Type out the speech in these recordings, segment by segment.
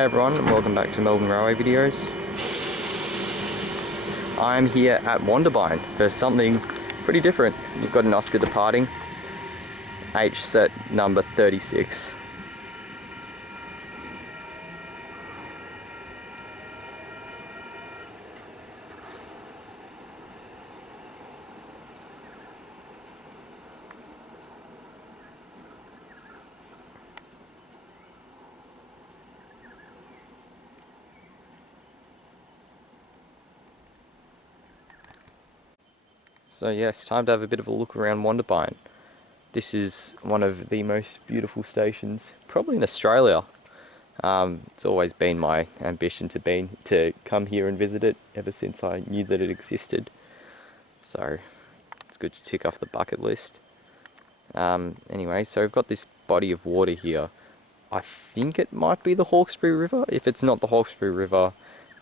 Hey everyone, and welcome back to Melbourne Railway videos. I'm here at Wondabyne for something pretty different. We've got an Oscar departing, H set number 36. So yes, time to have a bit of a look around Wondabyne. This is one of the most beautiful stations, probably in Australia. It's always been my ambition to come here and visit it ever since I knew that it existed. So it's good to tick off the bucket list. Anyway, so we've got this body of water here. I think it might be the Hawksbury River. If it's not the Hawksbury River,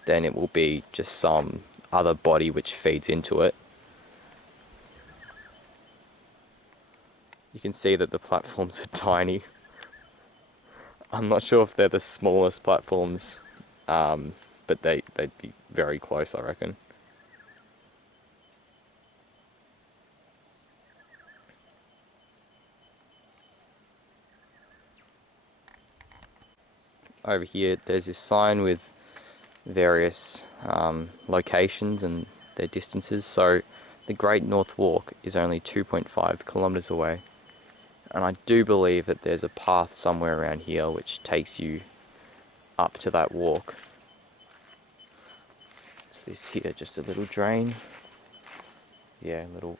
then it will be just some other body which feeds into it. You can see that the platforms are tiny. I'm not sure if they're the smallest platforms, but they'd be very close, I reckon. Over here, there's this sign with various locations and their distances. So the Great North Walk is only 2.5 kilometers away. And I do believe that there's a path somewhere around here which takes you up to that walk. Is this here just a little drain? Yeah, a little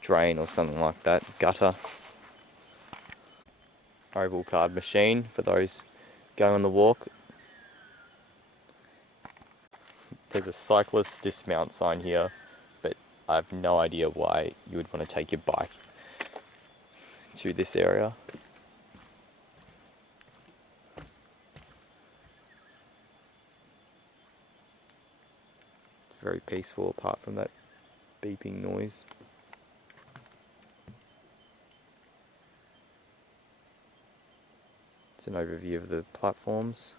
drain or something like that, gutter. Oval card machine for those going on the walk. There's a cyclist dismount sign here, but I have no idea why you would want to take your bike to this area. It's very peaceful apart from that beeping noise. It's an overview of the platforms.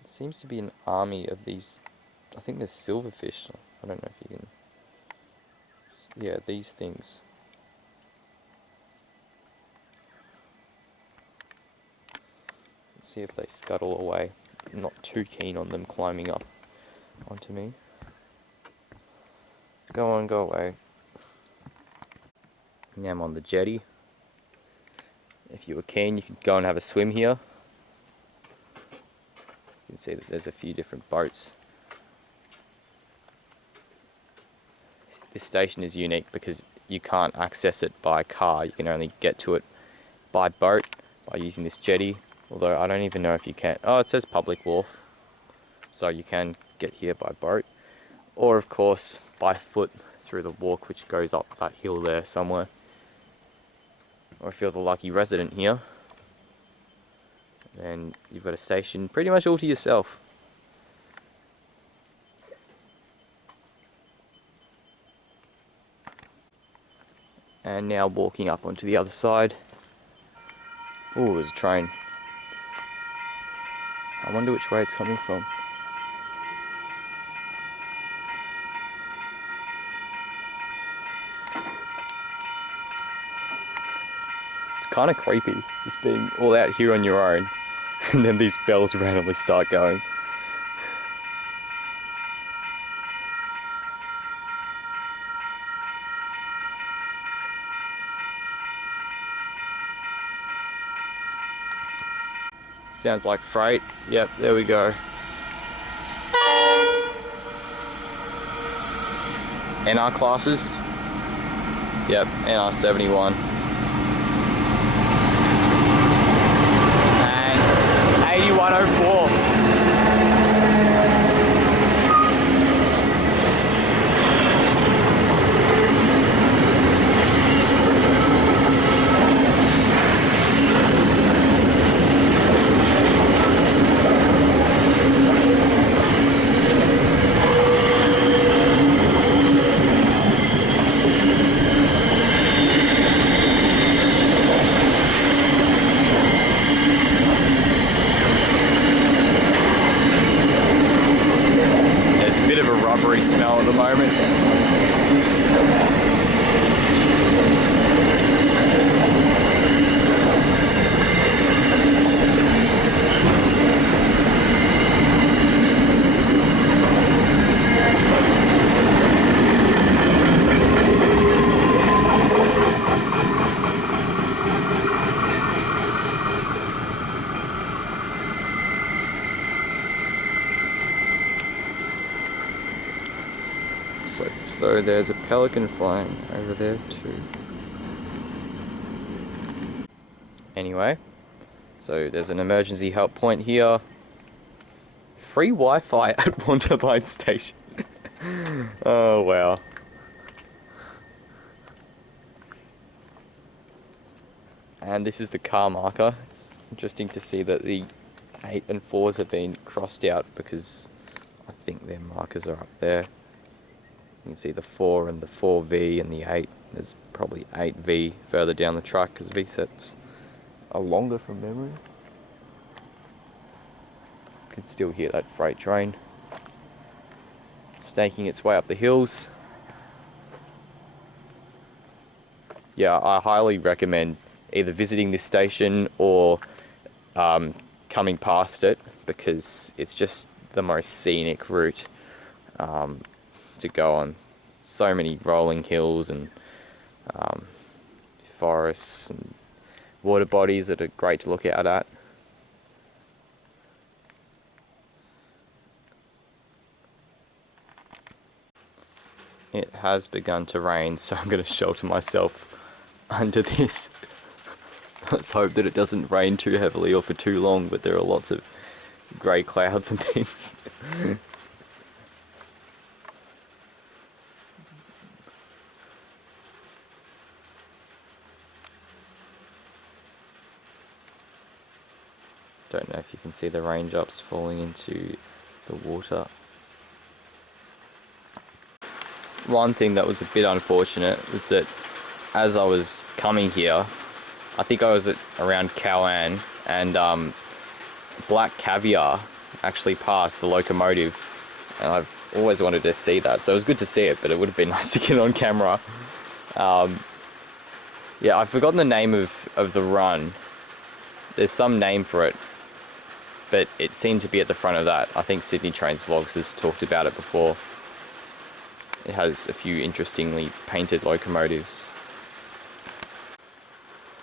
It seems to be an army of these, I think they're silverfish. I don't know if you can, yeah, these things. Let's see if they scuttle away. I'm not too keen on them climbing up onto me. Go on, go away. Now I'm on the jetty. If you were keen, you could go and have a swim here. You can see that there's a few different boats. This station is unique because you can't access it by car. You can only get to it by boat, by using this jetty. Although I don't even know if you can. Oh, it says public wharf. So you can get here by boat. Or of course, by foot through the walk which goes up that hill there somewhere. Or if you're the lucky resident here, then you've got a station pretty much all to yourself. And now walking up onto the other side. Oh, there's a train. I wonder which way it's coming from. It's kind of creepy, just being all out here on your own, and then these bells randomly start going. Sounds like freight. Yep, there we go. NR classes. Yep, NR 71. And 8104. though there's a pelican flying over there too. Anyway, so there's an emergency help point here. Free Wi-Fi at Wondabyne station. Oh wow. And this is the car marker. It's interesting to see that the 8 and 4s have been crossed out because I think their markers are up there. You can see the 4 and the 4V and the 8. There's probably 8V further down the track because V-sets are longer from memory. You can still hear that freight train snaking its way up the hills. Yeah, I highly recommend either visiting this station or coming past it because it's just the most scenic route to go on. So many rolling hills and forests and water bodies that are great to look out at. It has begun to rain, so I'm going to shelter myself under this. Let's hope that it doesn't rain too heavily or for too long, but there are lots of grey clouds and things. Don't know if you can see the raindrops falling into the water. One thing that was a bit unfortunate was that as I was coming here, I think I was at around Cowan, and Black Caviar actually passed the locomotive, and I've always wanted to see that, so it was good to see it, but it would have been nice to get on camera. Yeah, I've forgotten the name of the run. There's some name for it, but it seemed to be at the front of that. I think Sydney Trains Vlogs has talked about it before. It has a few interestingly painted locomotives.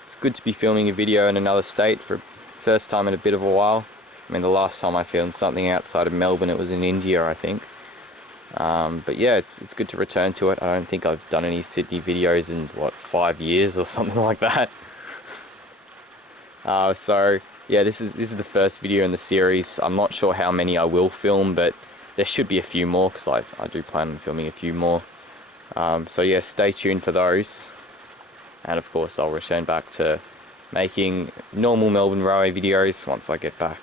It's good to be filming a video in another state for the first time in a bit of a while. I mean, the last time I filmed something outside of Melbourne, it was in India, I think. But yeah, it's good to return to it. I don't think I've done any Sydney videos in, what, 5 years or something like that. So yeah, this is the first video in the series. I'm not sure how many I will film, but there should be a few more because I do plan on filming a few more. So yeah, stay tuned for those. And of course I'll return back to making normal Melbourne Railway videos once I get back.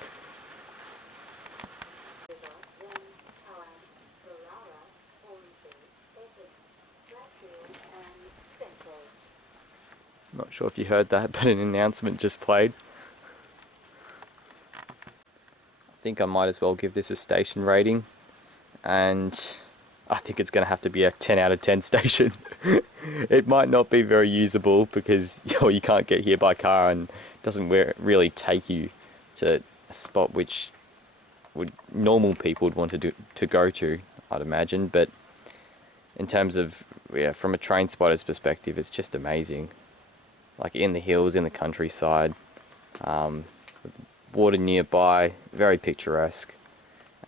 Not sure if you heard that, but an announcement just played. I think I might as well give this a station rating, and I think it's going to have to be a 10 out of 10 station. It might not be very usable because you can't get here by car and it doesn't really take you to a spot which normal people would want to go to, I'd imagine. But in terms of, yeah, from a train spotter's perspective, it's just amazing. Like in the hills, in the countryside, water nearby, very picturesque,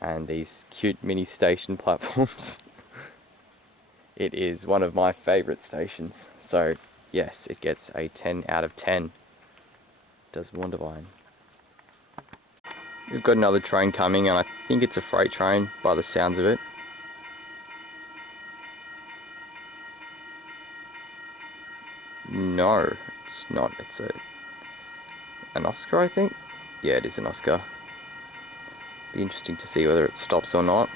and these cute mini station platforms. It is one of my favourite stations, so yes, it gets a 10 out of 10. Does Wondabyne. We've got another train coming, and I think it's a freight train by the sounds of it. No, it's not. It's an Oscar, I think. Yeah, it is an Oscar. Be interesting to see whether it stops or not.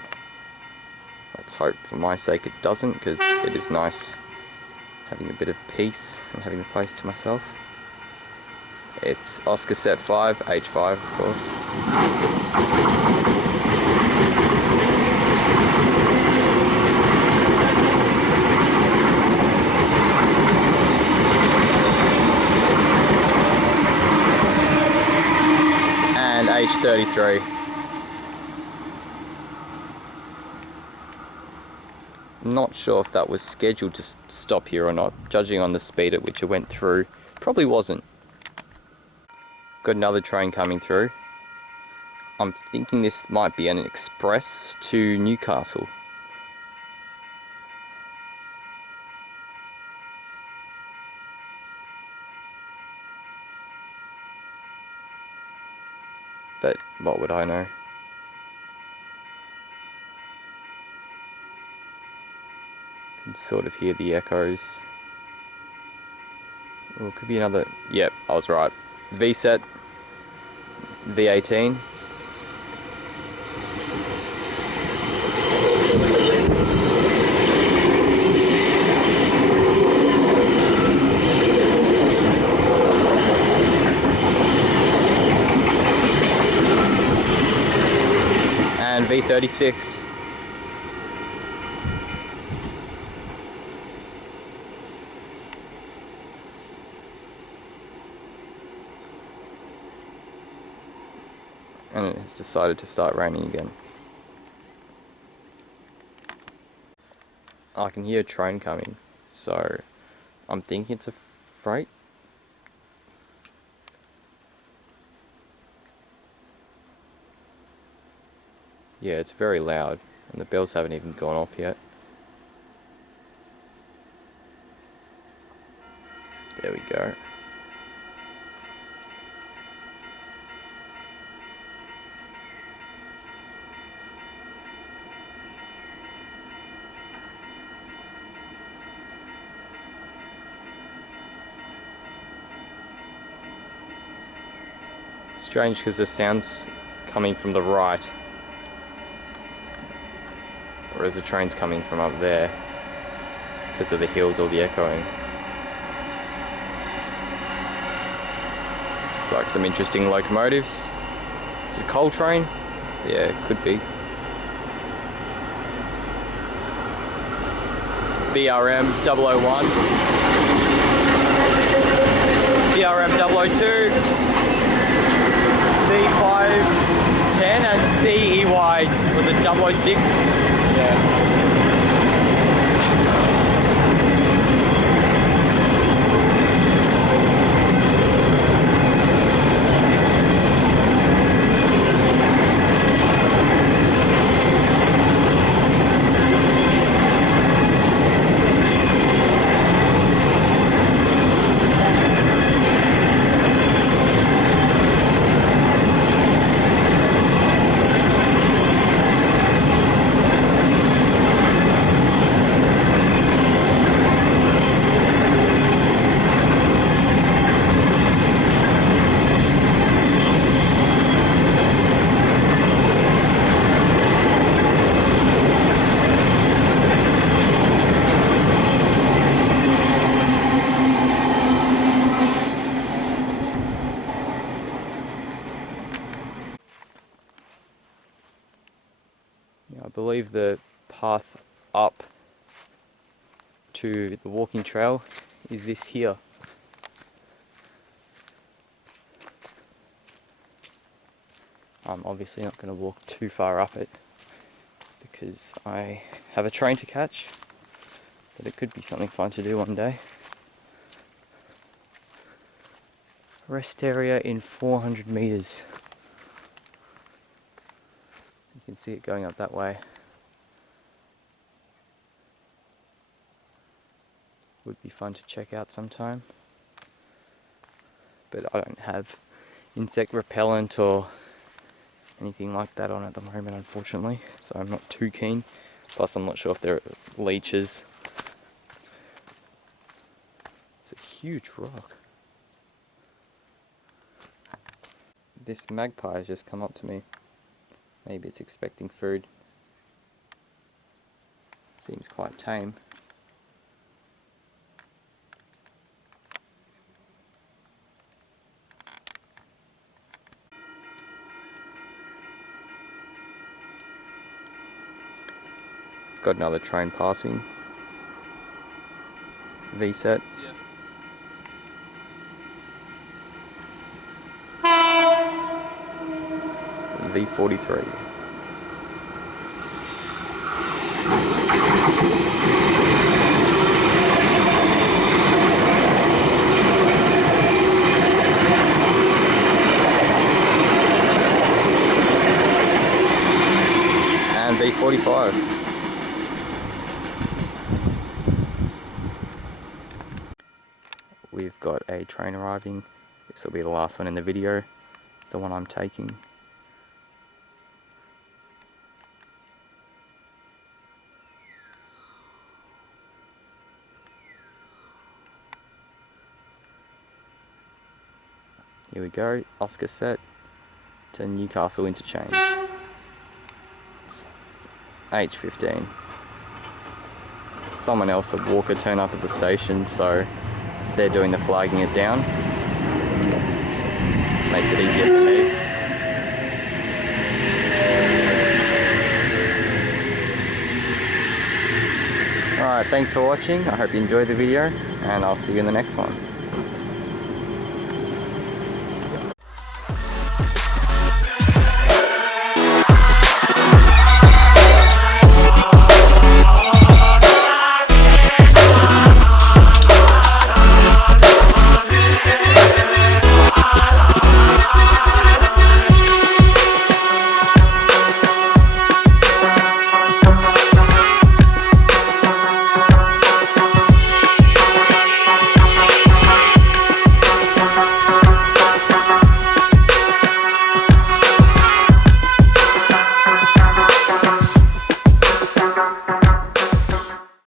Let's hope for my sake it doesn't, because it is nice having a bit of peace and having the place to myself. It's Oscar set 5, H5 of course. H33. Not sure if that was scheduled to stop here or not, judging on the speed at which it went through. Probably wasn't. Got another train coming through. I'm thinking this might be an express to Newcastle. but what would I know? You can sort of hear the echoes. Oh, it could be another. Yep, I was right. VSET V18. And V36. And it has decided to start raining again. I can hear a train coming, so I'm thinking it's a freight. Yeah, it's very loud, and the bells haven't even gone off yet. There we go. Strange because the sound's coming from the right, whereas the train's coming from up there because of the hills or the echoing. Looks like some interesting locomotives. Is it a coal train? Yeah, it could be. BRM 001, BRM 002, C510 and CEY, was it 006? Yeah. I believe the path up to the walking trail is this here. I'm obviously not going to walk too far up it because I have a train to catch, but it could be something fun to do one day. Rest area in 400 meters. You can see it going up that way. Would be fun to check out sometime, but I don't have insect repellent or anything like that on at the moment, unfortunately, so I'm not too keen. Plus I'm not sure if there are leeches. It's a huge rock. This magpie has just come up to me. Maybe it's expecting food. Seems quite tame. Got another train passing. VSET. Yeah. V43. And V45. We've got a train arriving. This will be the last one in the video. It's the one I'm taking. Here we go, Oscar set to Newcastle interchange. It's H15. Someone else, a walker, turn up at the station, so they're doing the flagging it down. Makes it easier for me. Alright, thanks for watching. I hope you enjoyed the video, and I'll see you in the next one.